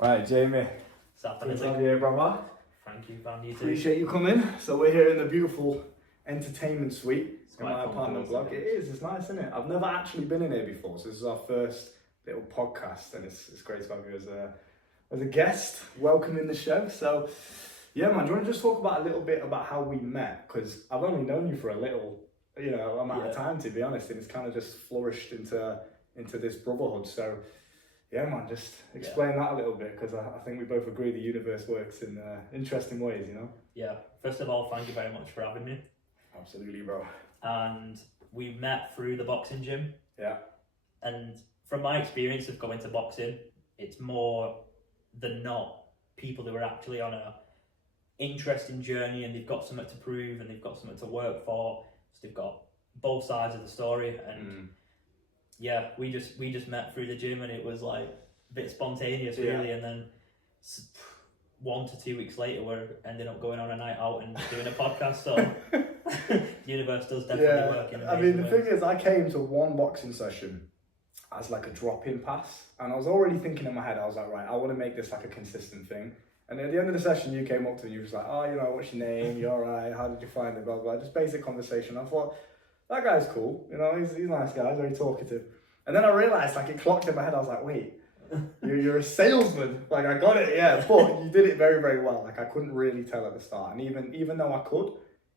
Right, Jamie. Good to have you here, brother. Thank you, Van. You too. Appreciate you coming. So we're here in the beautiful entertainment suite It's in quite my apartment comfortable, block. It is. It's nice, isn't it? I've never actually been in here before, so this is our first little podcast, and it's great to have you as a guest. Welcome in the show. So, yeah, man. Do you want to just talk about a little bit about how we met? Because I've only known you for a little, amount of time, to be honest, and it's kind of just flourished into this brotherhood. So. Yeah, man, just explain that a little bit, because I think we both agree the universe works in interesting ways, you know? Yeah, first of all, thank you very much for having me. Absolutely, bro. And we met through the boxing gym. Yeah. And from my experience of going to boxing, it's more than not people who are actually on a interesting journey and they've got something to prove and they've got something to work for. So they've got both sides of the story. And yeah, we just met through the gym, and it was like a bit spontaneous, really. And then 1 to 2 weeks later, we're ended up going on a night out and doing a podcast. So the universe does definitely work in amazing the ways. thing is, I came to one boxing session as like a drop-in pass, and I was already thinking in my head, I was like, right, I want to make this like a consistent thing. And at the end of the session, you came up to me, you was like, oh, what's your name? You all right? How did you find it? Blah, blah, blah. Just basic conversation. I thought, that guy's cool, he's a nice guy, very talkative. And then I realised, like, it clocked in my head, I was like, wait, you're a salesman. Like, I got it, yeah, but you did it very, very well. Like, I couldn't really tell at the start. And even though I could,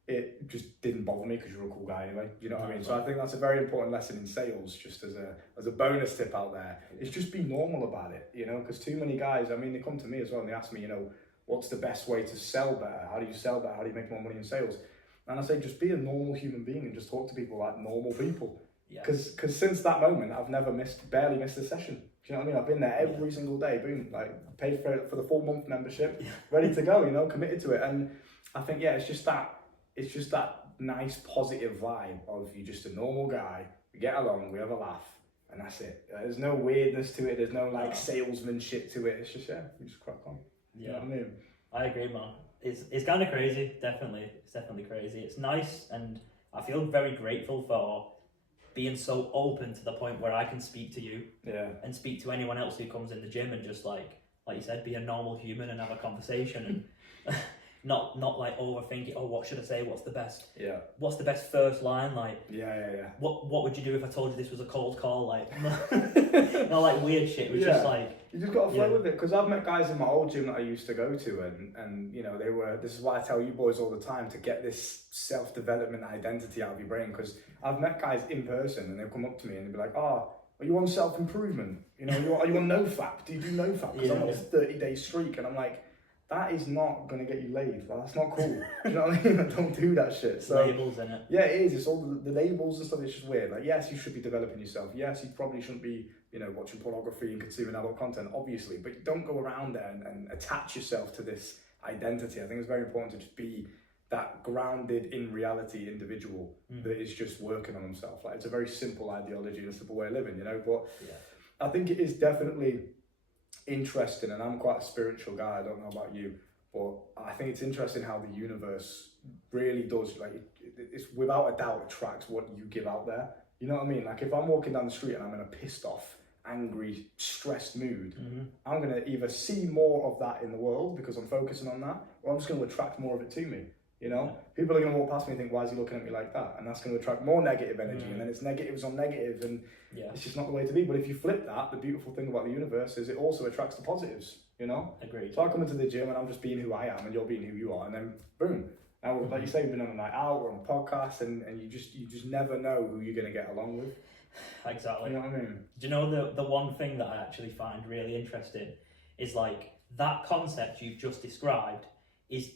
it just didn't bother me because you're a cool guy anyway. You know what I mean? So I think that's a very important lesson in sales, just as a bonus tip out there, is just be normal about it, because too many guys, they come to me as well and they ask me, what's the best way to sell better? How do you sell better? How do you make more money in sales? And I say, just be a normal human being and just talk to people like normal people. Because since that moment, I've barely missed a session. Do you know what I mean? I've been there every single day, boom, like paid for the full month membership, ready to go, committed to it. And I think, it's just that nice positive vibe of you're just a normal guy, we get along, we have a laugh, and that's it. There's no weirdness to it, there's no salesman shit to it, it's just, we just crack on. Yeah. You know what I mean? I agree, man. It's kind of crazy, definitely. It's definitely crazy. It's nice, and I feel very grateful for being so open to the point where I can speak to you and speak to anyone else who comes in the gym and just like you said, be a normal human and have a conversation and not like overthink it. Oh, what should I say? What's the best first line? Like, what would you do if I told you this was a cold call? Like, not like weird shit. It was just like, you just got to flow with it. Because I've met guys in my old gym that I used to go to, and this is why I tell you boys all the time to get this self-development identity out of your brain. Because I've met guys in person and they'll come up to me and they'll be like, are you on self-improvement? Are you on NoFap? Do you do NoFap? Because I'm on this 30-day streak, and I'm like, that is not going to get you laid. Like, that's not cool. You know what I mean? Don't do that shit. So, labels, in it. Yeah, it is. It's all the labels and stuff. It's just weird. Like, yes, you should be developing yourself. Yes, you probably shouldn't be, watching pornography and consuming adult content, obviously. But you don't go around there and attach yourself to this identity. I think it's very important to just be that grounded in reality individual that is just working on himself. Like, it's a very simple ideology and a simple way of living, But I think it is definitely interesting, and I'm quite a spiritual guy, I don't know about you, but I think it's interesting how the universe really does, like, it's without a doubt attracts what you give out there. You know what I mean? Like, if I'm walking down the street and I'm in a pissed off, angry, stressed mood, I'm going to either see more of that in the world because I'm focusing on that, or I'm just going to attract more of it to me. People are going to walk past me and think, why is he looking at me like that? And that's going to attract more negative energy, and then it's negatives on negative, and it's just not the way to be. But if you flip that, the beautiful thing about the universe is it also attracts the positives, Agreed. So I come into the gym and I'm just being who I am and you're being who you are, and then boom. Now, like you say, we've been on a night out, we're on a podcast, and you just never know who you're going to get along with. Exactly. You know what I mean? Do you know the one thing that I actually find really interesting is like that concept you've just described is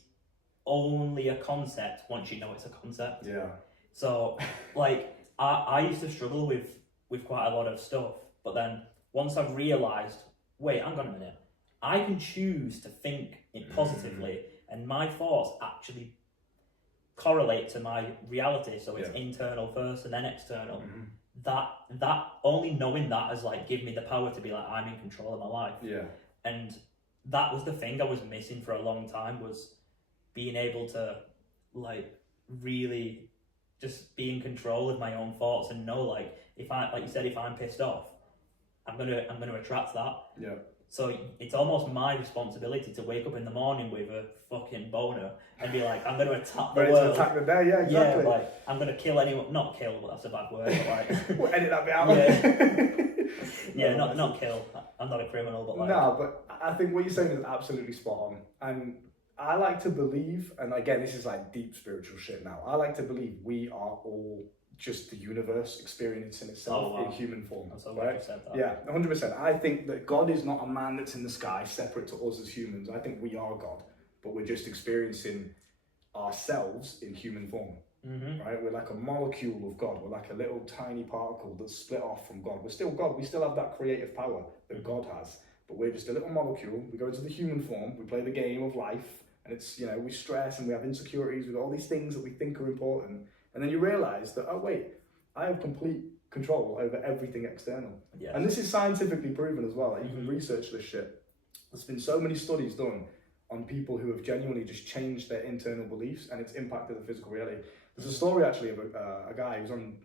only a concept once you know it's a concept. Yeah. So like I used to struggle with quite a lot of stuff, but then once I've realised, wait, hang on a minute, I can choose to think it positively, and my thoughts actually correlate to my reality, so it's internal first and then external. That only knowing that has like given me the power to be like, I'm in control of my life. And that was the thing I was missing for a long time, was being able to like really just be in control of my own thoughts and know, like, if I'm pissed off, I'm gonna attract that. So it's almost my responsibility to wake up in the morning with a fucking boner and be like, I'm going to attack the Ready world. to attack the day, yeah, exactly. Yeah, like, I'm going to kill anyone. Not kill, but that's a bad word. But like, We'll edit that bit out. Yeah, not kill. I'm not a criminal, but like... No, but I think what you're saying is absolutely spot on. And I like to believe, and again, this is like deep spiritual shit now, I like to believe we are all just the universe experiencing itself in human form. That's right? You said that. Yeah, 100%. I think that God is not a man that's in the sky separate to us as humans. I think we are God, but we're just experiencing ourselves in human form. Right? We're like a molecule of God. We're like a little tiny particle that's split off from God. We're still God. We still have that creative power that God has, but we're just a little molecule. We go into the human form. We play the game of life, and it's, you know, we stress and we have insecurities with all these things that we think are important. And then you realise that, oh wait, I have complete control over everything external. Yes. And this is scientifically proven as well. Like, you can research this shit. There's been so many studies done on people who have genuinely just changed their internal beliefs, and it's impacted the physical reality. There's a story actually of a guy who was on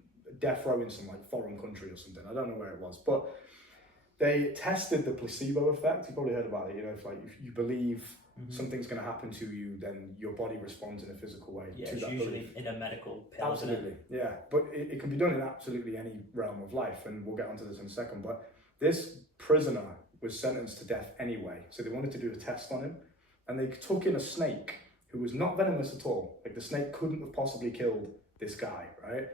death row in some like foreign country or something. I don't know where it was, but they tested the placebo effect. You probably heard about it. You know, if you believe something's going to happen to you, then your body responds in a physical way to it's that usually belief. in a medical pill. Absolutely, yeah. But it can be done in absolutely any realm of life, and we'll get onto this in a second. But this prisoner was sentenced to death anyway, so they wanted to do a test on him, and they took in a snake who was not venomous at all. Like, the snake couldn't have possibly killed this guy, right?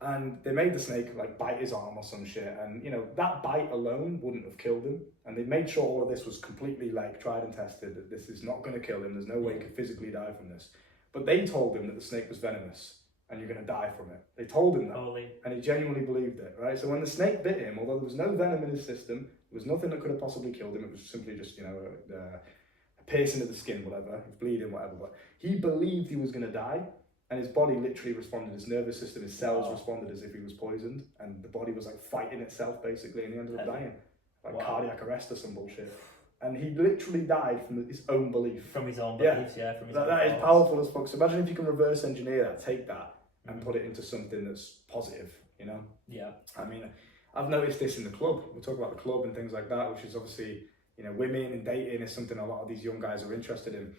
And they made the snake like bite his arm or some shit, and you know, that bite alone wouldn't have killed him. And they made sure all of this was completely like tried and tested, that this is not going to kill him. There's no way he could physically die from this. But they told him that the snake was venomous and you're going to die from it. They told him that, and he genuinely believed it, right? So when the snake bit him, although there was no venom in his system, there was nothing that could have possibly killed him. It was simply just, you know, a piercing of the skin, whatever, bleeding, whatever. But he believed he was going to die. And his body literally responded, his nervous system, his cells responded as if he was poisoned. And the body was like fighting itself basically, and he ended up dying. Like cardiac arrest or some bullshit. And he literally died from his own belief. From his own beliefs, yeah. From his own that is powerful as fuck. So imagine if you can reverse engineer that, take that, and put it into something that's positive, you know? Yeah. I mean, I've noticed this in the club. We talk about the club and things like that, which is obviously, you know, women and dating is something a lot of these young guys are interested in.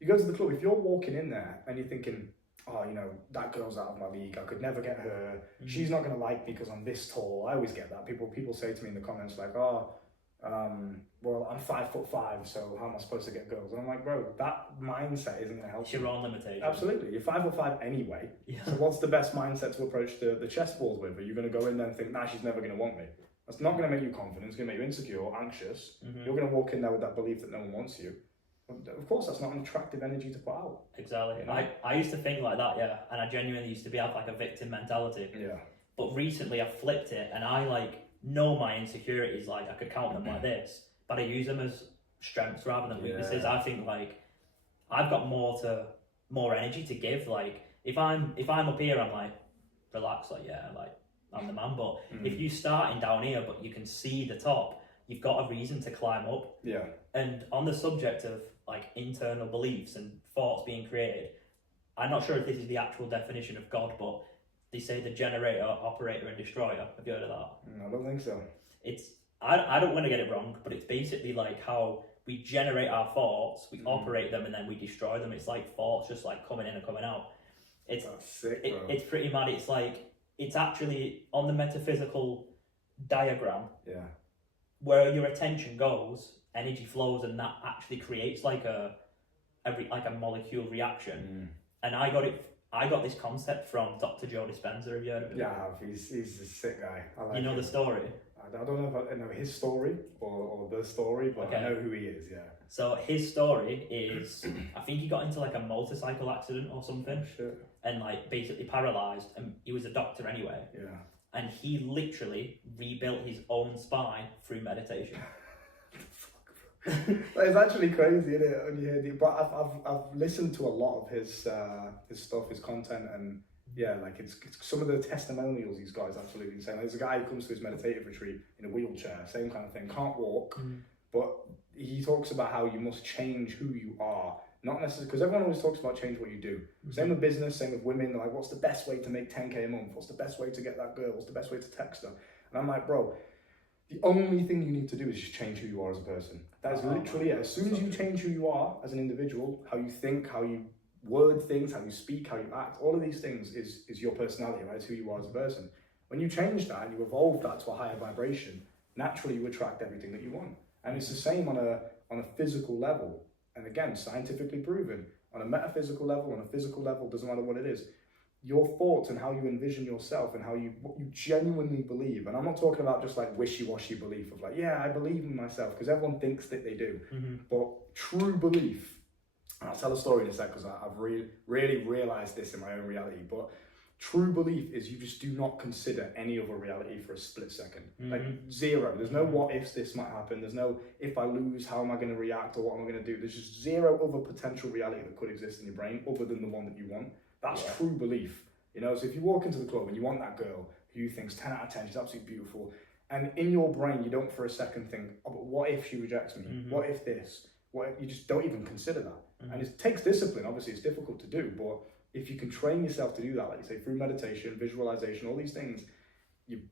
You go to the club, if you're walking in there and you're thinking, oh, you know, that girl's out of my league, I could never get her, she's not going to like me because I'm this tall. I always get that. People say to me in the comments like, oh, well, I'm 5'5", so how am I supposed to get girls? And I'm like, bro, that mindset isn't going to help it's you. your own limitation. Absolutely. You're 5'5" anyway. Yeah. So what's the best mindset to approach the chessboard with? Are you going to go in there and think, nah, she's never going to want me? That's not going to make you confident. It's going to make you insecure or anxious. You're going to walk in there with that belief that no one wants you. Of course, that's not an attractive energy to put out. Exactly. You know? I used to think like that, yeah, and I genuinely used to have like a victim mentality. Yeah. But recently I flipped it, and I like know my insecurities, like I could count them like this, but I use them as strengths rather than weaknesses. I think like I've got more energy to give. Like if I'm up here, I'm like relax, like yeah, like I'm the man. But if you starting down here, but you can see the top, you've got a reason to climb up. Yeah. And on the subject of like internal beliefs and thoughts being created, I'm not sure if this is the actual definition of God, but they say the generator, operator, and destroyer. Have you heard of that? I don't think so. It's I don't want to get it wrong, but it's basically like how we generate our thoughts, we operate them, and then we destroy them. It's like thoughts just like coming in and coming out. That's sick, bro. It's pretty mad. It's like it's actually on the metaphysical diagram. Yeah. Where your attention goes, energy flows, and that actually creates like a molecule reaction. And I got this concept from Dr. Joe Dispenza. Have you heard of him? Yeah, I have. He's a sick guy. I like you know him. the story? I don't know if I know his story or the story, but okay. I know who he is, yeah. So his story is, I think he got into like a motorcycle accident or something. Shit. And like basically paralysed, and he was a doctor anyway. Yeah. And he literally rebuilt his own spine through meditation. It's actually crazy, isn't it? When you hear but I've listened to a lot of his stuff, his content, and yeah, like it's some of the testimonials he's got is absolutely insane. Like, there's a guy who comes to his meditative retreat in a wheelchair, same kind of thing, can't walk, but he talks about how you must change who you are. Not necessarily, because everyone always talks about change what you do. Same with business, same with women. Like, what's the best way to make 10k a month? What's the best way to get that girl? What's the best way to text her? And I'm like, bro, The only thing you need to do is just change who you are as a person. That is literally it. As soon as you change who you are as an individual, how you think, how you word things, how you speak, how you act, all of these things is your personality, right? It's who you are as a person. When you change that and you evolve that to a higher vibration, naturally you attract everything that you want. And it's the same on a physical level. And again, scientifically proven. On a metaphysical level, on a physical level, doesn't matter what it is. Your thoughts and how you envision yourself and what you genuinely believe. And I'm not talking about just like wishy-washy belief of like, yeah, I believe in myself, because everyone thinks that they do. But true belief, and I'll tell a story in a sec because I've really realized this in my own reality, but true belief is you just do not consider any other reality for a split second. Like zero. There's no what ifs this might happen. There's no if I lose, how am I going to react or what am I going to do? There's just zero other potential reality that could exist in your brain other than the one that you want. That's true belief. You know, so if you walk into the club and you want that girl who you think's 10 out of 10, she's absolutely beautiful, and in your brain you don't for a second think, oh, but what if she rejects me? What if this? What if, you just don't even consider that. And it takes discipline. Obviously, it's difficult to do, but if you can train yourself to do that, like you say, through meditation, visualization, all these things, it's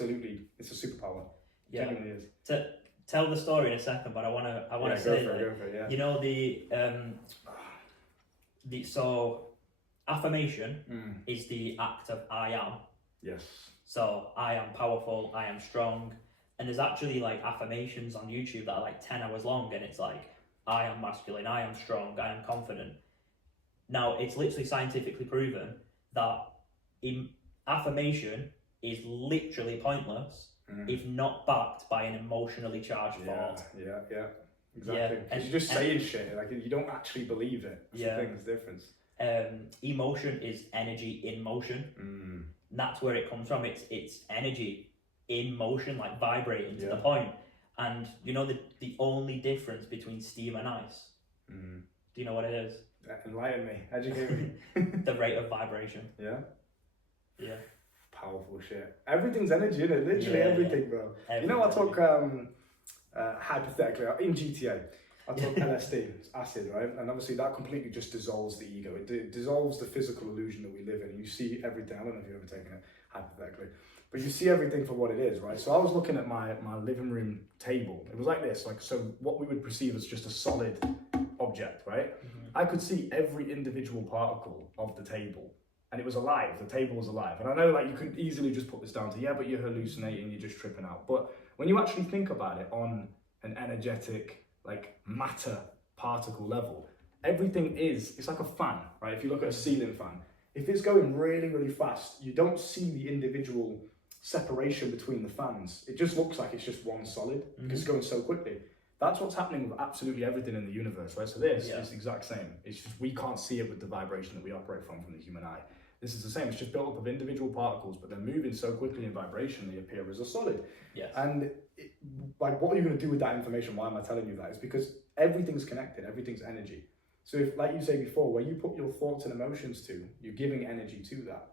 a superpower. Yeah. It genuinely is. To tell the story in a second, but I want to say, go for it, yeah. You know, so affirmation is the act of I am. Yes. So I am powerful, I am strong, and there's actually like affirmations on YouTube that are like 10 hours long, and it's like, I am masculine, I am strong, I am confident. Now, it's literally scientifically proven that affirmation is literally pointless if not backed by an emotionally charged thought. Yeah, exactly. Because you're just saying shit, like you don't actually believe it. That's the thing, there's a difference. Emotion is energy in motion. That's where it comes from. It's energy in motion, like vibrating to the point. And you know the only difference between steam and ice? Do you know what it is? Enlighten me, educate me. The rate of vibration. Yeah. Powerful shit. Everything's energy, isn't it? Literally everything, bro. Everything. You know, I talk hypothetically in GTA. I took LSD, it's acid, right? And obviously that completely just dissolves the ego. It dissolves the physical illusion that we live in. You see everything. I don't know if you've ever taken it, hypothetically. But you see everything for what it is, right? So I was looking at my living room table. It was like this, so what we would perceive as just a solid object, right? I could see every individual particle of the table. And it was alive, the table was alive. And I know you could easily just put this down to, but you're hallucinating, you're just tripping out. But when you actually think about it on an energetic, matter particle level, everything it's like a fan, right? If you look at a ceiling fan, if it's going really, really fast, you don't see the individual separation between the fans. It just looks like it's just one solid because it's going so quickly. That's what's happening with absolutely everything in the universe, right? So this is the exact same. It's just we can't see it with the vibration that we operate from the human eye. This is the same. It's just built up of individual particles, but they're moving so quickly in vibration they appear as a solid. Yes. And what are you going to do with that information? Why am I telling you that? It's because everything's connected. Everything's energy. So if, like you say before, where you put your thoughts and emotions to, you're giving energy to that.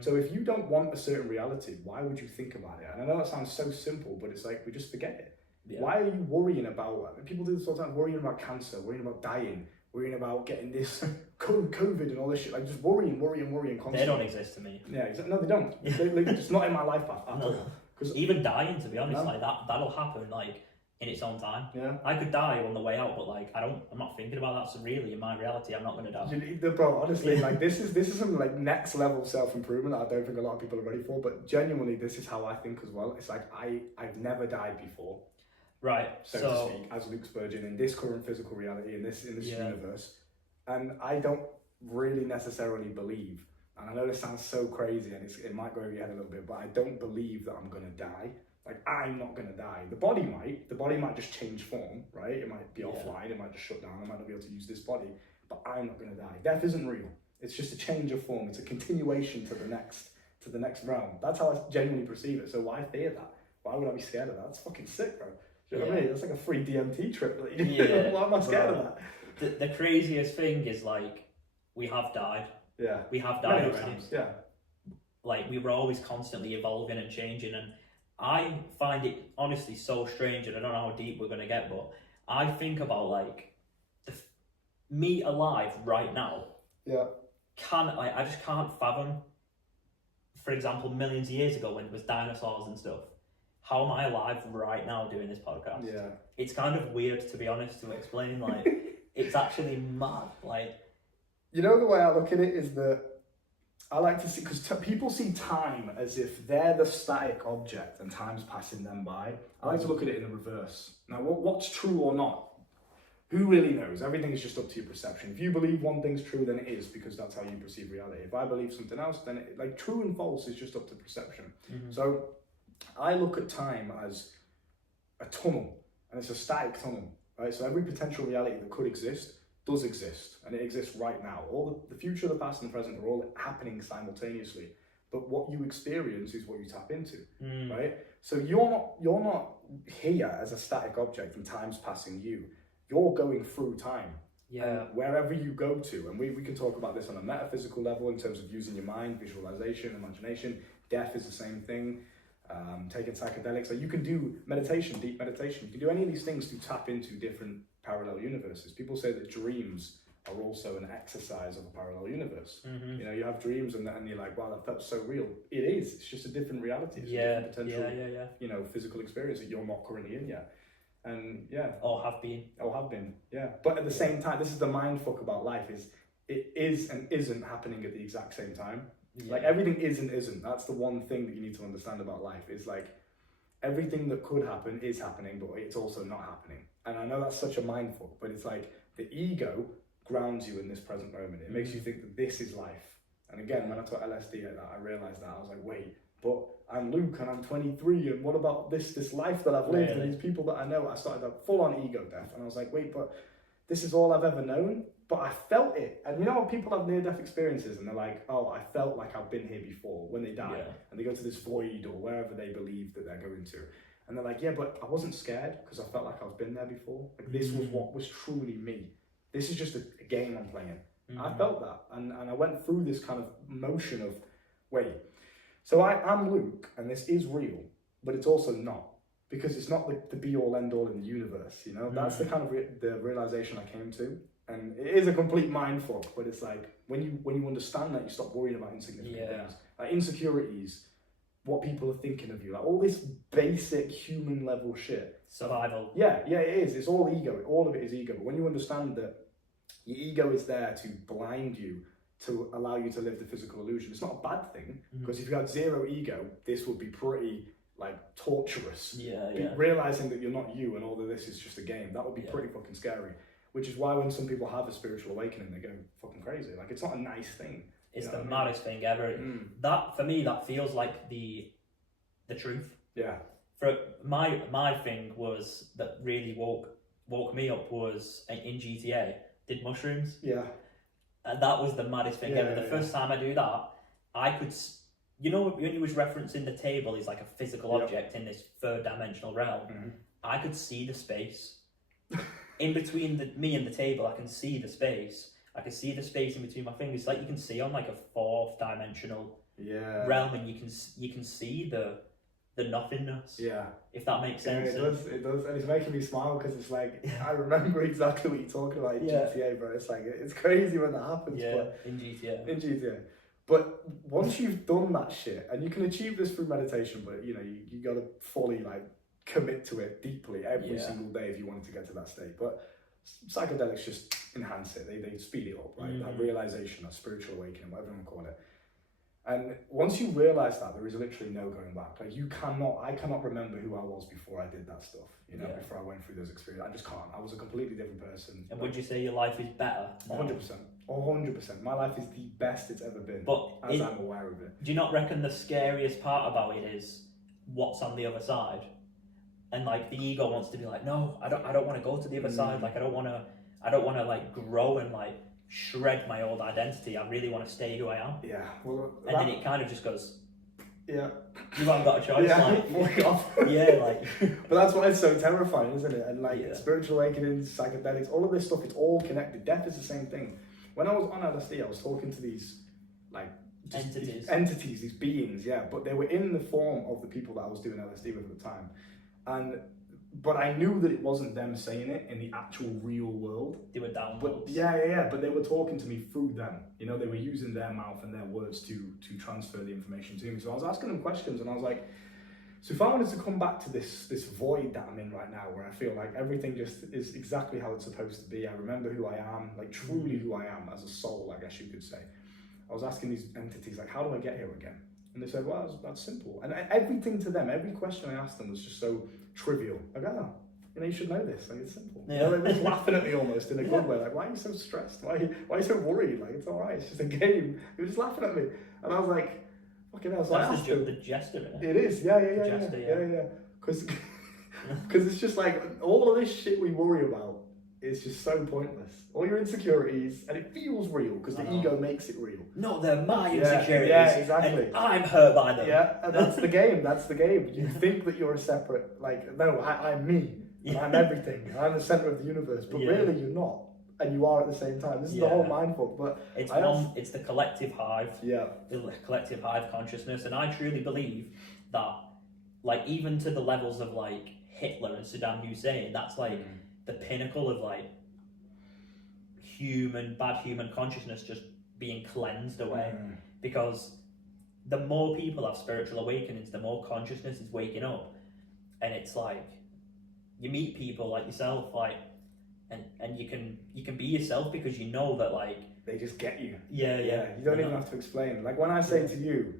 So if you don't want a certain reality, why would you think about it? And I know that sounds so simple, but it's like we just forget it. Yeah. Why are you worrying about, people do this all the time, worrying about cancer, worrying about dying, worrying about getting this COVID and all this shit, just worrying constantly. They don't exist to me. Yeah, exactly. No, they don't. They're just not in my life path at all. Even dying, to be honest, that'll happen in its own time. Yeah. I could die on the way out, but I'm not thinking about that. So really, in my reality, I'm not going to die. Bro, honestly, this is some next level self-improvement that I don't think a lot of people are ready for. But genuinely, this is how I think as well. It's I've never died before. Right. So to speak, as Luke Spurgeon in this current physical reality, in this universe, and I don't really necessarily believe. And I know this sounds so crazy, and it might go over your head a little bit, but I don't believe that I'm gonna die. I'm not gonna die. The body might just change form, right? It might be offline, it might just shut down, I might not be able to use this body, but I'm not gonna die. Death isn't real. It's just a change of form. It's a continuation to the next realm. That's how I genuinely perceive it. So why fear that? Why would I be scared of that? That's fucking sick, bro. Do you know what I mean? That's like a free DMT trip. Why am I scared of that? The craziest thing is we have died. Yeah. We have died already. Times, yeah. We were always constantly evolving and changing, and I find it honestly so strange, and I don't know how deep we're gonna get, but I think about me alive right now. Yeah. I just can't fathom. For example, millions of years ago when it was dinosaurs and stuff. how am I alive right now doing this podcast? Yeah. It's kind of weird, to be honest, to explain. Like, it's actually mad. Like, you know, the way I look at it is that I like to see, because people see time as if they're the static object and time's passing them by. I like to look at it in the reverse. Now, what's true or not? Who really knows? Everything is just up to your perception. If you believe one thing's true, then it is, because that's how you perceive reality. If I believe something else, then like true and false is just up to perception. Mm-hmm. So I look at time as a tunnel, and it's a static tunnel, right? So every potential reality that could exist does exist, and it exists right now. All the future, the past, and the present are all happening simultaneously. But what you experience is what you tap into, right? So you're not here as a static object and time's passing you. You're going through time. Yeah. And wherever you go to, and we can talk about this on a metaphysical level in terms of using your mind, visualization, imagination. Death is the same thing. Taking psychedelics, so you can do meditation, deep meditation. You can do any of these things to tap into different parallel universes. People say that dreams are also an exercise of a parallel universe. Mm-hmm. You know, you have dreams and you're like, wow, that felt so real. It is. It's just a different reality. It's a different potential, you know, physical experience that you're not currently in yet. And or have been, but at the same time, this is the mind fuck about life, is it is and isn't happening at the exact same time. Like everything is and isn't. That's the one thing that you need to understand about life, is like everything that could happen is happening, but it's also not happening. And I know that's such a mind fuck, but it's like the ego grounds you in this present moment. It makes you think that this is life. And again, when I took LSD at that, I realized that. I was like, wait, but I'm Luke and I'm 23, and what about this life that I've lived and these people that I know? I started a full-on ego death, and I was like, wait, but this is all I've ever known? But I felt it. And you know, people have near-death experiences and they're like, oh, I felt like I've been here before, when they die. And they go to this void or wherever they believe that they're going to. And they're like, yeah, but I wasn't scared because I felt like I've been there before. Like this was what was truly me. This is just a game I'm playing. I felt that. And I went through this kind of motion of, wait, so I'm Luke and this is real, but it's also not. Because it's not the be-all, end-all in the universe, you know? That's the kind of the realization I came to. And it is a complete mind fuck, but it's like, when you understand that, you stop worrying about insignificant things. Like insecurities, what people are thinking of you, like all this basic human level shit. Survival. Yeah, it is. It's all ego. All of it is ego. But when you understand that your ego is there to blind you, to allow you to live the physical illusion, it's not a bad thing. Because if you had zero ego, this would be pretty like torturous. Realizing that you're not you and all of this is just a game, that would be pretty fucking scary. Which is why when some people have a spiritual awakening, they go fucking crazy. Like it's not a nice thing. It's the maddest thing ever. That for me, that feels like the truth. Yeah. For my thing was that really woke me up was in GTA. Did mushrooms. Yeah. And that was the maddest thing ever. The first time I do that, I could. You know when you was referencing the table is like a physical object in this third dimensional realm. I could see the space. In between me and the table, I can see the space. I can see the space in between my fingers. It's like you can see on like a fourth dimensional realm, and you can see the nothingness. Yeah. If that makes sense. Yeah, it does, and it's making me smile because it's like I remember exactly what you're talking about in GTA, bro. It's like it's crazy when that happens. Yeah. But in GTA. But once you've done that shit, and you can achieve this through meditation, but you know you got to fully like commit to it deeply every single day if you wanted to get to that state. But psychedelics just enhance it. They speed it up, right? That realization, that spiritual awakening, whatever you want to call it. And once you realize that, there is literally no going back. Like I cannot remember who I was before I did that stuff. You know, before I went through those experiences, I just can't. I was a completely different person. And would you say your life is better? 100%. My life is the best it's ever been. But as I'm aware of it. Do you not reckon the scariest part about it is what's on the other side? And like the ego wants to be like, no, I don't want to go to the other side. Like I don't want to like grow and like shred my old identity. I really want to stay who I am. Yeah. Well, and then it kind of just goes. Yeah. You haven't got a choice. Fuck off. But that's why it's so terrifying, isn't it? And like spiritual awakening, psychedelics, all of this stuff, it's all connected. Death is the same thing. When I was on LSD, I was talking to these like entities, these beings, but they were in the form of the people that I was doing LSD with at the time. But I knew that it wasn't them saying it in the actual real world. They were downloads. But they were talking to me through them. You know, they were using their mouth and their words to transfer the information to me. So I was asking them questions and I was like, So if I wanted to come back to this void that I'm in right now, where I feel like everything just is exactly how it's supposed to be, I remember who I am, like truly who I am as a soul, I guess you could say. I was asking these entities, like, how do I get here again? And they said, well, that's simple. And everything to them, every question I asked them was just so trivial. Like, oh, you should know this. Like, it's simple. Yeah. You know, they were just laughing at me almost in a good way. Like, why are you so stressed? Why are you so worried? Like, it's all right. It's just a game. They were just laughing at me. And I was like, fucking hell. So that's the jester, isn't it? It is, yeah. Because it's just like, all of this shit we worry about is just so pointless. All your insecurities, and it feels real because the ego makes it real. No, they're my insecurities. Yeah, exactly. And I'm hurt by them. Yeah, and that's the game. That's the game. You think that you're a separate, like, no, I'm me. And I'm everything. I'm the center of the universe. But really, you're not. And you are at the same time. This is the whole mindful. But it's the collective hive. Yeah. The collective hive consciousness. And I truly believe that, like, even to the levels of, like, Hitler and Saddam Hussein, that's, like, the pinnacle of, like, bad human consciousness just being cleansed away. Because the more people have spiritual awakenings, the more consciousness is waking up. And it's like, you meet people like yourself, like, and you can be yourself because you know that, like, they just get you. Yeah. You don't even have to explain. Like, when I say to you,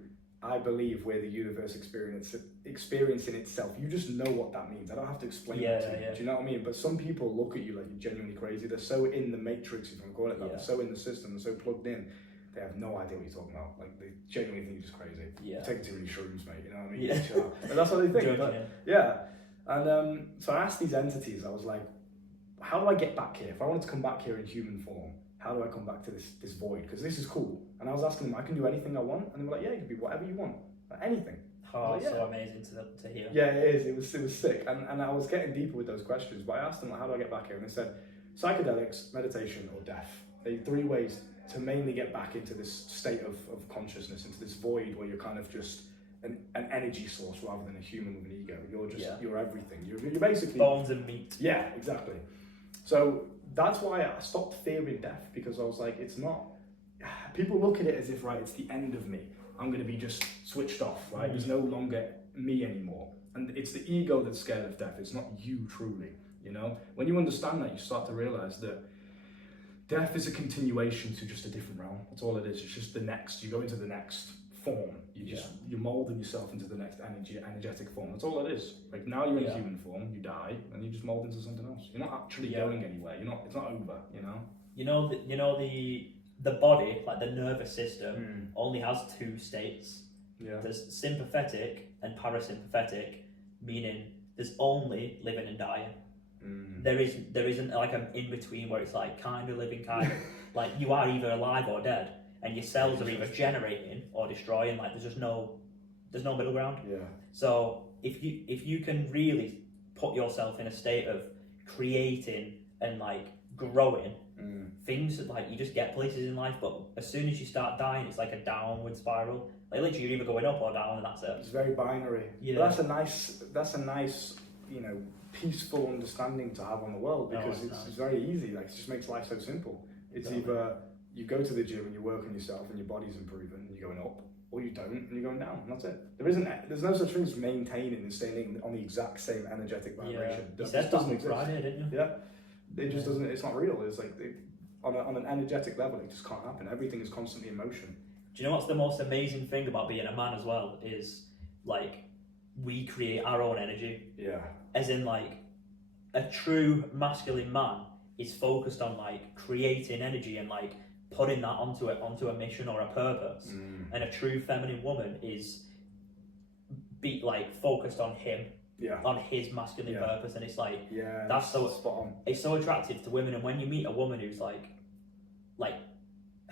I believe we're the universe experiencing itself. You just know what that means. I don't have to explain it to you. Do you know what I mean? But some people look at you like you're genuinely crazy. They're so in the matrix, if you want to call it that. They're so in the system, they're so plugged in. They have no idea what you're talking about. Like, they genuinely think you're just crazy. You're taking too many shrooms, mate. You know what I mean? Yeah. And that's what they think. And so I asked these entities, I was like, how do I get back here? If I wanted to come back here in human form, how do I come back to this void? Because this is cool. And I was asking them, I can do anything I want? And they were like, yeah, you can be whatever you want. Like, anything. Oh, like, so amazing to hear. Yeah, it is. It was sick. And I was getting deeper with those questions. But I asked them, like, how do I get back here? And they said, psychedelics, meditation, or death. They 3 ways to mainly get back into this state of consciousness, into this void where you're kind of just an energy source rather than a human with an ego. You're just, you're everything. You're basically... bones and meat. Yeah, exactly. So that's why I stopped fearing death, because I was like, it's not... People look at it as if, right, it's the end of me. I'm going to be just switched off, right? There's no longer me anymore. And it's the ego that's scared of death. It's not you truly, you know? When you understand that, you start to realize that death is a continuation to just a different realm. That's all it is. It's just the next. You go into the next form. You're molding yourself into the next energetic form. That's all it is. Like, now you're in human form, you die, and you just mold into something else. You're not actually going anywhere. It's not over, you know? The body, like the nervous system, only has 2 states. Yeah. There's sympathetic and parasympathetic, meaning there's only living and dying. There isn't like an in between where it's like kind of living, kind of like you are either alive or dead, and your cells are either generating or destroying. Like there's no middle ground. Yeah. So if you can really put yourself in a state of creating and like growing, things that, like, you just get places in life, but as soon as you start dying, it's like a downward spiral. Like literally, you're either going up or down, and that's it. It's very binary. Yeah. But that's a nice, peaceful understanding to have on the world, because it's very easy. Like, it just makes life so simple. It's either you go to the gym and you work on yourself and your body's improving and you're going up, or you don't and you're going down. And that's it. There's no such thing as maintaining and staying on the exact same energetic vibration. You said that on Friday, didn't you? Yeah. It just doesn't. It's not real. It's like on an energetic level, it just can't happen. Everything is constantly in motion. Do you know what's the most amazing thing about being a man as well? Is like we create our own energy. Yeah. As in, like, a true masculine man is focused on like creating energy and like putting that onto a mission or a purpose. And a true feminine woman is focused on him. Yeah. On his masculine purpose, and it's like that's so spot on. It's so attractive to women, and when you meet a woman who's like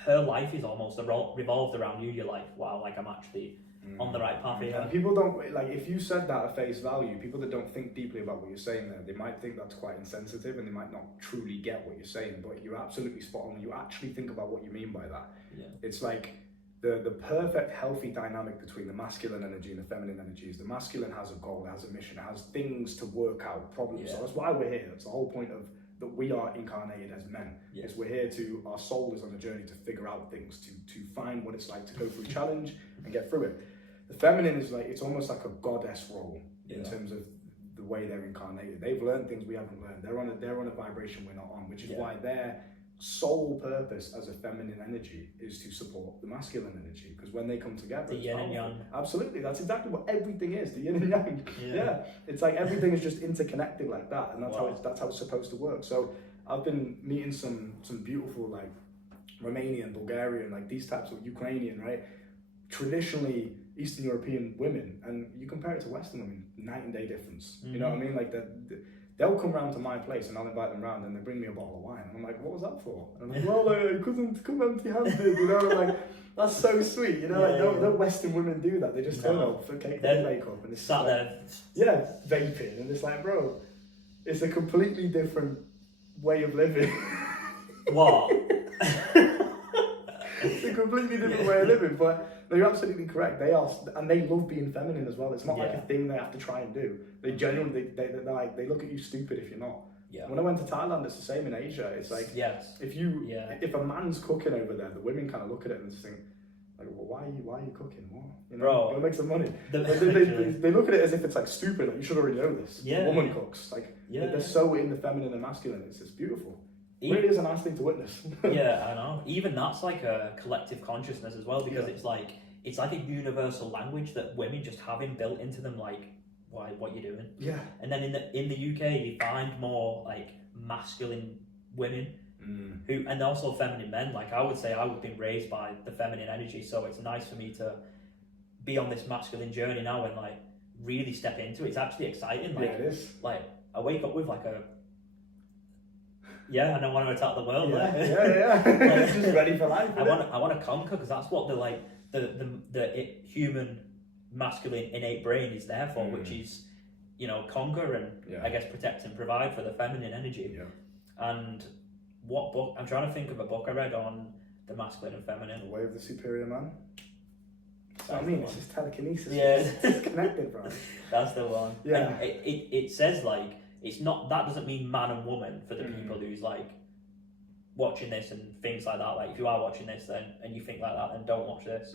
her life is almost revolved around you, you're like, wow, like I'm actually on the right path here. And people don't, like, if you said that at face value, people that don't think deeply about what you're saying there, they might think that's quite insensitive, and they might not truly get what you're saying. But you're absolutely spot on. You actually think about what you mean by that. Yeah. It's like the perfect healthy dynamic between the masculine energy and the feminine energy is the masculine has a goal, it has a mission, it has things to work out, problems. So that's why we're here. That's the whole point of that we are incarnated as men. Is we're here our soul is on a journey to figure out things, to find what it's like to go through challenge and get through it. the feminine is like, it's almost like a goddess role in Yeah. terms of the way they're incarnated. They've learned things we haven't learned. They're on a vibration we're not on, which is why their sole purpose as a feminine energy is to support the masculine energy. Because when they come together, The it's yin and powerful. yang. Absolutely, that's exactly what everything is. The yin and yang. Yeah, it's like everything is just interconnected like that, and that's how it's supposed to work. So I've been meeting some beautiful like Romanian, Bulgarian, like these types of Ukrainian, right? Traditionally Eastern European women, and you compare it to Western women, night and day difference. You know what I mean? Like they'll come round to my place and I'll invite them round and they bring me a bottle of wine. And I'm like, what was that for? And I'm like, well, I couldn't come empty-handed, you know? Like, that's so sweet, you know? No Western women do that. They just turn up for cake and makeup and it's sat like, there. Vaping. And it's like, bro, it's a completely different way of living. What? It's a completely different way of living, but no, you're absolutely correct. They are, and they love being feminine as well. It's not like a thing they have to try and do. They genuinely, they look at you stupid if you're not. Yeah. When I went to Thailand, it's the same in Asia. It's like, if a man's cooking over there, the women kind of look at it and just think, like, well, why are you cooking? What? You know, bro, go make some money. They look at it as if it's like stupid. Like, you should already know this. Yeah. A woman cooks. Like, they're so in the feminine and masculine. It's beautiful. It really is a nice thing to witness. Yeah, I know. Even that's like a collective consciousness as well, because it's like a universal language that women just have inbuilt into them. Like, what you doing? Yeah. And then in the UK, you find more like masculine women who, and also feminine men. Like, I would say I've been raised by the feminine energy, so it's nice for me to be on this masculine journey now and like really step into it. It's actually exciting. Like, it is. Like, I wake up with like a I don't want to attack the world. Like, just ready for life. I want to conquer, because that's what the human masculine innate brain is there for, which is, conquer and I guess protect and provide for the feminine energy. Yeah. And what book? I'm trying to think of a book I read on the masculine and feminine. The Way of the Superior Man. I mean, it's just telekinesis. Yeah, it's connected, bro. That's the one. Yeah. And it says like, it's not, that doesn't mean man and woman for the people who's like watching this and things like that. Like, if you are watching this then and you think like that, then don't watch this.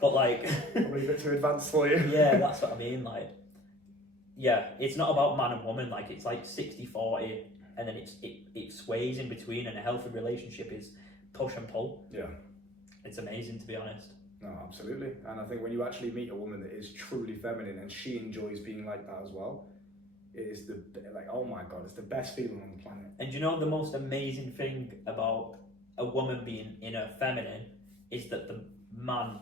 But like, probably a bit too advanced for you. Yeah, that's what I mean. Like, yeah, it's not about man and woman. Like, it's like 60-40, and then it sways in between. And a healthy relationship is push and pull. Yeah, it's amazing, to be honest. No, absolutely. And I think when you actually meet a woman that is truly feminine and she enjoys being like that as well, it is oh my god, it's the best feeling on the planet. And you know the most amazing thing about a woman being in her feminine is that the man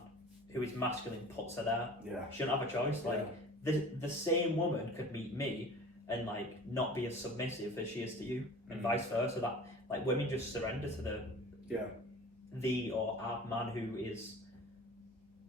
who is masculine puts her there. Yeah. She don't have a choice. Like, the same woman could meet me and like not be as submissive as she is to you, and vice versa. That, like, women just surrender to the or our man who is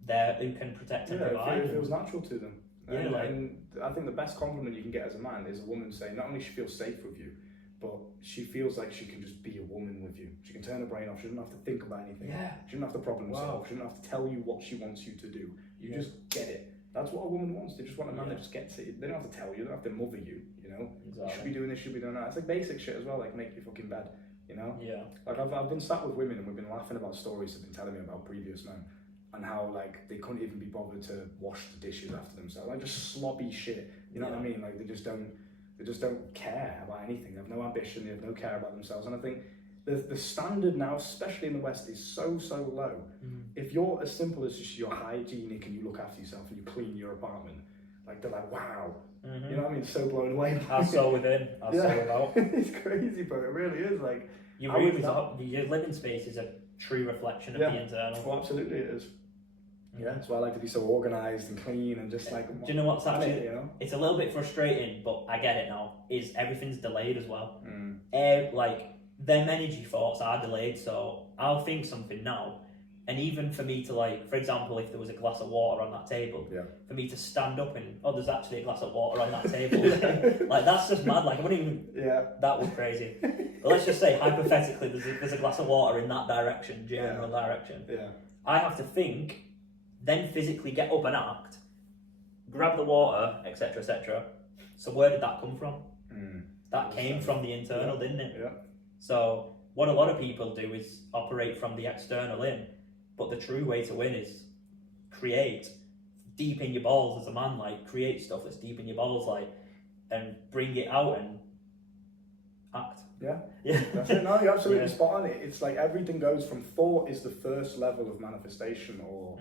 there, who can protect and provide. It feels natural to them. Yeah, and I think the best compliment you can get as a man is a woman saying not only she feels safe with you, but she feels like she can just be a woman with you. She can turn her brain off. She doesn't have to think about anything. Yeah. She doesn't have to problem solve. She doesn't have to tell you what she wants you to do. You just get it. That's what a woman wants. They just want a man that just gets it. They don't have to tell you. They don't have to mother you. You know. Exactly. You should be doing this. Should be doing that. It's like basic shit as well. Like, make your fucking bed. You know. Yeah. Like, I've been sat with women and we've been laughing about stories they've been telling me about previous men. And how, like, they couldn't even be bothered to wash the dishes after themselves. Like, just sloppy shit. You know what I mean? Like, they just don't care about anything. They have no ambition. They have no care about themselves. And I think the standard now, especially in the West, is so low. If you're as simple as just you're hygienic and you look after yourself and you clean your apartment, like, they're like, wow. You know what I mean? So blown away. As so within, as so without. It's crazy, but it really is. Like, your living space is a true reflection of the internal. Well, absolutely it is. Yeah, that's why I like to be so organised and clean and just like... Do you know what's actually... It's a little bit frustrating, but I get it now, is everything's delayed as well. Like, them energy thoughts are delayed, so I'll think something now, and even for me to, like, for example, if there was a glass of water on that table, for me to stand up and, oh, there's actually a glass of water on that table. Like, that's just mad. Like, I wouldn't even... That was crazy. But let's just say, hypothetically, there's a glass of water in that direction, general direction. I have to think... then physically get up and act, grab the water, etc., etc. So where did that come from? That came from the internal, didn't it? Yeah. So what a lot of people do is operate from the external in, but the true way to win is create deep in your balls as a man, like create stuff that's deep in your balls, like, and bring it out and act. Yeah, Yeah. that's it. No, you're absolutely Yeah. spot on. It's like everything goes from thought is the first level of manifestation, or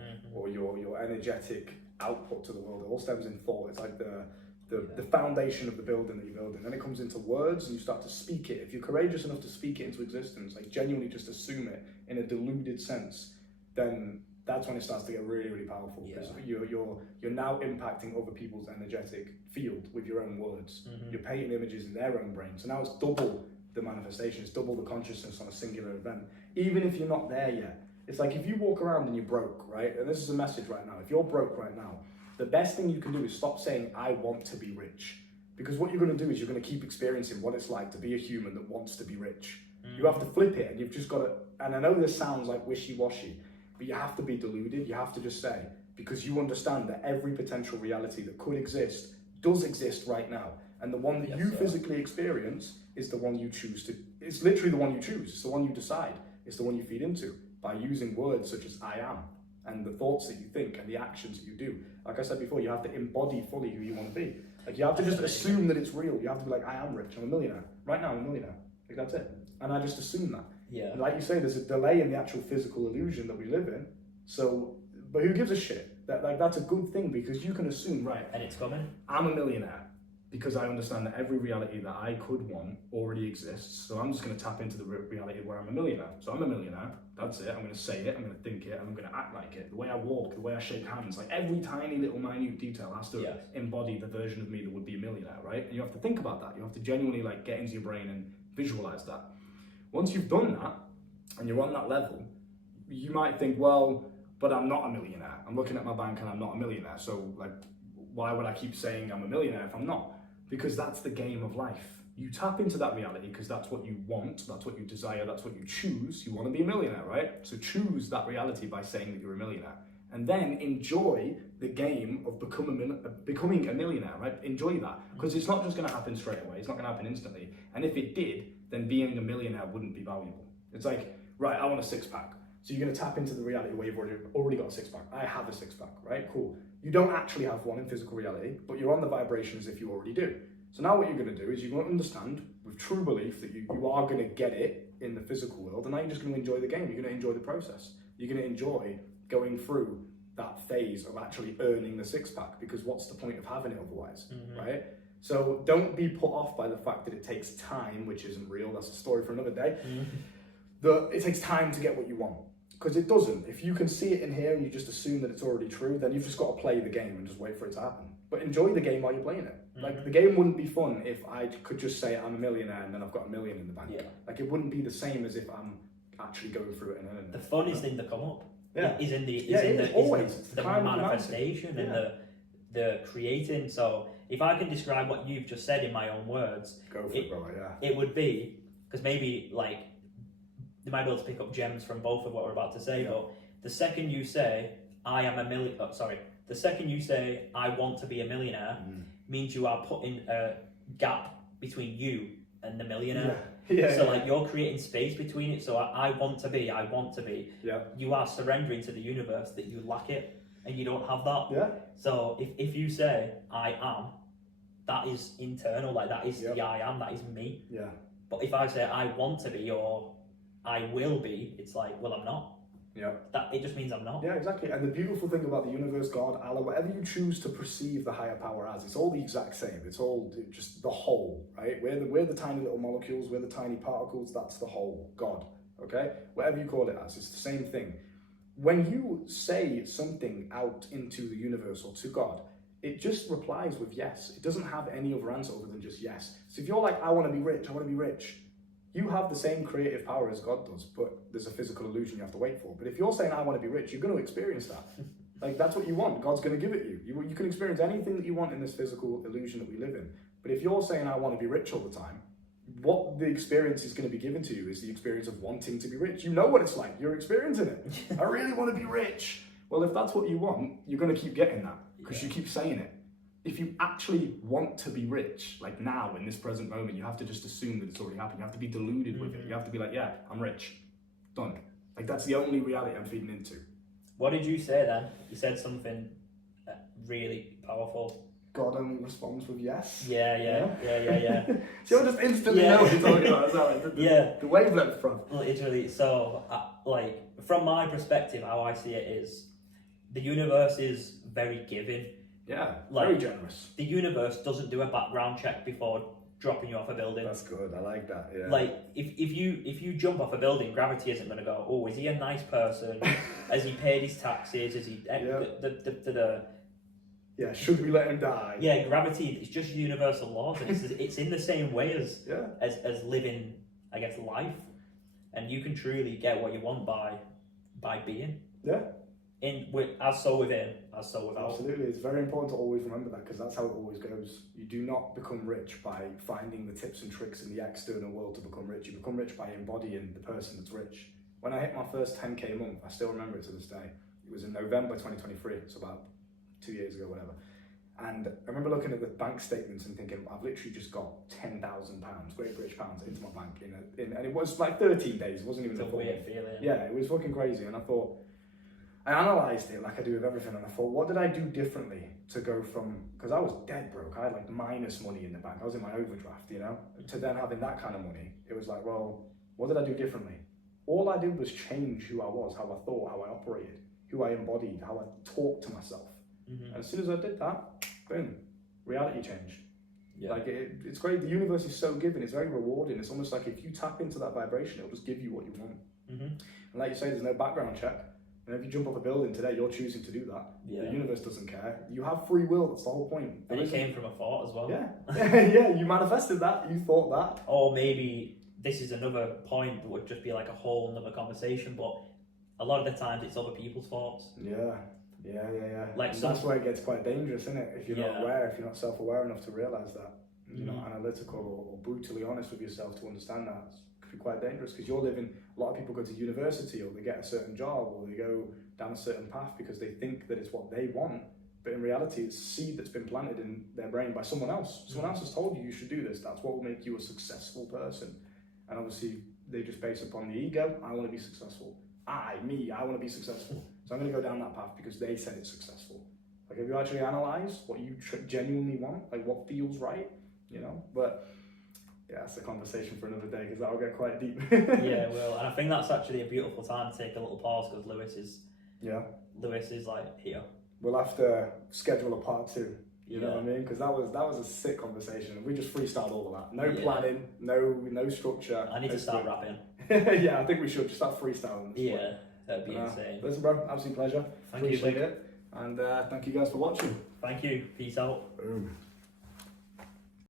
your energetic output to the world. It all stems in thought. It's like the foundation of the building that you're building. Then it comes into words, and you start to speak it. If you're courageous enough to speak it into existence, like genuinely just assume it in a deluded sense, then that's when it starts to get really, really powerful. Because you're now impacting other people's energetic field with your own words. You're painting images in their own brain. So now it's double the manifestation, it's double the consciousness on a singular event. Even if you're not there yet. It's like if you walk around and you're broke, right? And this is a message right now. If you're broke right now, the best thing you can do is stop saying, I want to be rich. Because what you're going to do is you're going to keep experiencing what it's like to be a human that wants to be rich. You have to flip it, and you've just got to, and I know this sounds like wishy-washy, but you have to be deluded. You have to just say, because you understand that every potential reality that could exist does exist right now. And the one that you physically experience is the one you choose to, it's literally the one you choose. It's the one you decide. It's the one you feed into by using words such as I am, and the thoughts that you think and the actions that you do. Like I said before, you have to embody fully who you want to be. Like you have to just assume that it's real. You have to be like, I am rich, I'm a millionaire. Right now I'm a millionaire. Like that's it. And I just assume that. Yeah. And like you say, there's a delay in the actual physical illusion that we live in. So, but who gives a shit? That's a good thing, because you can assume, right, And it's coming. I'm a millionaire because I understand that every reality that I could want already exists. So I'm just going to tap into the reality where I'm a millionaire. So I'm a millionaire. That's it. I'm going to say it. I'm going to think it. And I'm going to act like it. The way I walk, the way I shake hands, like every tiny little minute detail has to embody the version of me that would be a millionaire, right? And you have to think about that. You have to genuinely like get into your brain and visualize that. Once you've done that and you're on that level, you might think, well, but I'm not a millionaire. I'm looking at my bank and I'm not a millionaire. So like, why would I keep saying I'm a millionaire if I'm not? Because that's the game of life. You tap into that reality because that's what you want, that's what you desire, that's what you choose. You want to be a millionaire, right? So choose that reality by saying that you're a millionaire. And then enjoy the game of becoming a millionaire, right? Enjoy that. Because it's not just going to happen straight away. It's not going to happen instantly. And if it did, then being a millionaire wouldn't be valuable. It's like, right, I want a six-pack. So you're going to tap into the reality where you've already got a six-pack. I have a six-pack, right? Cool. You don't actually have one in physical reality, but you're on the vibration as if you already do. So now what you're going to do is you're going to understand with true belief that you are going to get it in the physical world, and now you're just going to enjoy the game. You're going to enjoy the process. You're going to enjoy going through that phase of actually earning the six-pack, because what's the point of having it otherwise, right? So don't be put off by the fact that it takes time, which isn't real. That's a story for another day. It takes time to get what you want. Because it doesn't. If you can see it in here and you just assume that it's already true, then you've just got to play the game and just wait for it to happen. But enjoy the game while you're playing it. Like, the game wouldn't be fun if I could just say I'm a millionaire and then I've got $1 million in the bank. Like, it wouldn't be the same as if I'm actually going through it and earning it. The fun is in the come up. Yeah. Is in the the manifestation and the creating. So if I can describe what you've just said in my own words, go for it, brother. Yeah. It would be, because maybe like they might be able to pick up gems from both of what we're about to say, but the second you say the second you say I want to be a millionaire means you are putting a gap between you and the millionaire. Like you're creating space between it. So I want to be. Yeah. You are surrendering to the universe that you lack it and you don't have that. Yeah. So if you say I am, that is internal. Like that is the I am. That is me. Yeah. But if I say I want to be or I will be, it's like, well, I'm not. Yeah. That it just means I'm not. Yeah, exactly. And the beautiful thing about the universe, God, Allah, whatever you choose to perceive the higher power as, it's all the exact same. It's all just the whole, right? We're the tiny little molecules, we're the tiny particles, that's the whole, God, okay? Whatever you call it as, it's the same thing. When you say something out into the universe or to God, it just replies with yes. It doesn't have any other answer other than just yes. So if you're like, I want to be rich, you have the same creative power as God does, but there's a physical illusion you have to wait for. But if you're saying, I want to be rich, you're going to experience that. Like, that's what you want. God's going to give it you. You can experience anything that you want in this physical illusion that we live in. But if you're saying, I want to be rich all the time, what the experience is going to be given to you is the experience of wanting to be rich. You know what it's like. You're experiencing it. I really want to be rich. Well, if that's what you want, you're going to keep getting that because you keep saying it. If you actually want to be rich, like now, in this present moment, you have to just assume that it's already happened. You have to be deluded with it. You have to be like, yeah, I'm rich. Done. Like, that's the only reality I'm feeding into. What did you say then? You said something really powerful. God only responds with yes. Yeah. So you'll just instantly know what you're talking about as well. The wavelength from. Literally, so like from my perspective, how I see it is, the universe is very giving. Yeah, like, very generous. The universe doesn't do a background check before dropping you off a building. That's good. I like that. Yeah. Like if you jump off a building, gravity isn't going to go, oh, is he a nice person? Has he paid his taxes? Is he yeah, should we let him die? Yeah, gravity is just universal laws, and it's in the same way as living, I guess, life, and you can truly get what you want by being. Yeah. As so within, as so without. Absolutely, it's very important to always remember that, because that's how it always goes. You do not become rich by finding the tips and tricks in the external world to become rich. You become rich by embodying the person that's rich. When I hit my first 10k month, I still remember it to this day. It was in November 2023, so about 2 years ago, whatever. And I remember looking at the bank statements and thinking, I've literally just got £10,000, Great British pounds, into my bank and it was like 13 days. It wasn't even a weird feeling. Yeah, it was fucking crazy. And I thought, I analysed it like I do with everything, and I thought, what did I do differently to go from, because I was dead broke, I had like minus money in the bank, I was in my overdraft, you know, to then having that kind of money. It was like, well, what did I do differently? All I did was change who I was, how I thought, how I operated, who I embodied, how I talked to myself. And as soon as I did that, boom, reality changed. Yeah. Like it's great. The universe is so giving. It's very rewarding. It's almost like if you tap into that vibration, it'll just give you what you want. And like you say, there's no background check. And if you jump off a building today, you're choosing to do that. Yeah. The universe doesn't care. You have free will. That's the whole point. And it came from a thought as well. Yeah. Yeah. You manifested that. You thought that. Or maybe this is another point that would just be like a whole another conversation. But a lot of the times, it's other people's thoughts. Yeah. Like that's where it gets quite dangerous, isn't it? If you're not aware, if you're not self-aware enough to realise that, you're not analytical or brutally honest with yourself to understand that, it could be quite dangerous, because you're living, a lot of people go to university, or they get a certain job, or they go down a certain path because they think that it's what they want, but in reality it's a seed that's been planted in their brain by someone else. Someone else has told you should do this, that's what will make you a successful person. And obviously they just base upon the ego, I want to be successful. I want to be successful. So I'm going to go down that path because they said it's successful. Like, have you actually analysed what you genuinely want? Like, what feels right? You know? But, yeah, that's a conversation for another day, because that'll get quite deep. Yeah, well, and I think that's actually a beautiful time to take a little pause, because Lewis is like here. We'll have to schedule a part 2. You know what I mean? Because that was a sick conversation. We just freestyled all of that. No planning, no structure. I need to start rapping. Yeah, I think we should just start freestyling. Yeah, that'd be insane. Listen, bro, absolute pleasure. Thank you. Appreciate it. And thank you guys for watching. Thank you. Peace out. Boom.